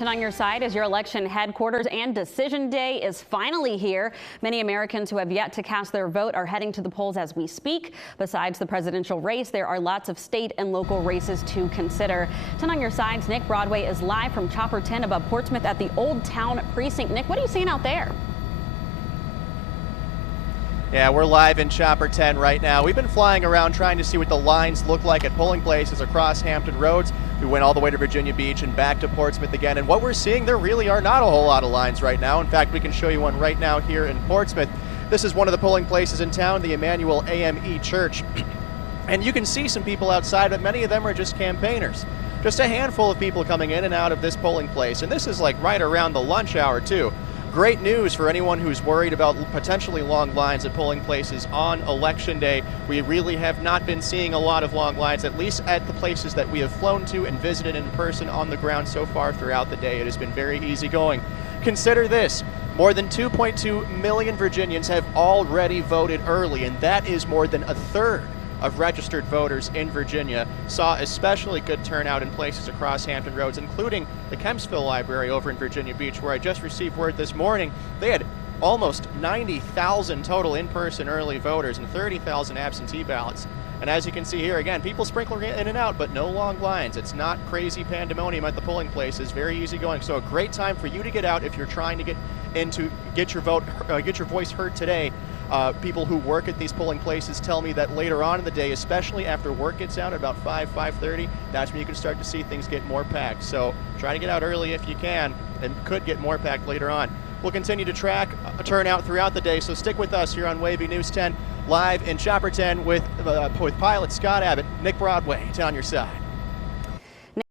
And on your side is your election headquarters, and decision day is finally here. Many Americans who have yet to cast their vote are heading to the polls as we speak. Besides the presidential race, there are lots of state and local races to consider. 10 on your side's Nick Broadway is live from Chopper 10 above Portsmouth at the Old Town Precinct. Nick, what are you seeing out there? Yeah, we're live in Chopper 10 right now. We've been flying around trying to see what the lines look like at polling places across Hampton Roads. We went all the way to Virginia Beach and back to Portsmouth again. And what we're seeing, there really are not a whole lot of lines right now. In fact, we can show you one right now here in Portsmouth. This is one of the polling places in town, the Emmanuel AME Church. And you can see some people outside, but many of them are just campaigners. Just a handful of people coming in and out of this polling place. And this is like right around the lunch hour too. Great news for anyone who's worried about potentially long lines at polling places on Election Day. We really have not been seeing a lot of long lines, at least at the places that we have flown to and visited in person on the ground so far throughout the day. It has been very easy going. Consider this. More than 2.2 million Virginians have already voted early, and that is more than a third of registered voters in Virginia. Saw especially good turnout in places across Hampton Roads, including the Kempsville Library over in Virginia Beach, where I just received word this morning they had almost 90,000 total in-person early voters and 30,000 absentee ballots. And as you can see here, again, people sprinkling in and out, but no long lines. It's not crazy pandemonium at the polling places. Very easy going. So a great time for you to get out if you're trying to get your voice heard today. People who work at these polling places tell me that later on in the day, especially after work gets out at about 5:30, that's when you can start to see things get more packed. So try to get out early if you can, and could get more packed later on. We'll continue to track turnout throughout the day, so stick with us here on Wavy News 10, live in Chopper 10 with pilot Scott Abbott. Nick Broadway, on your side.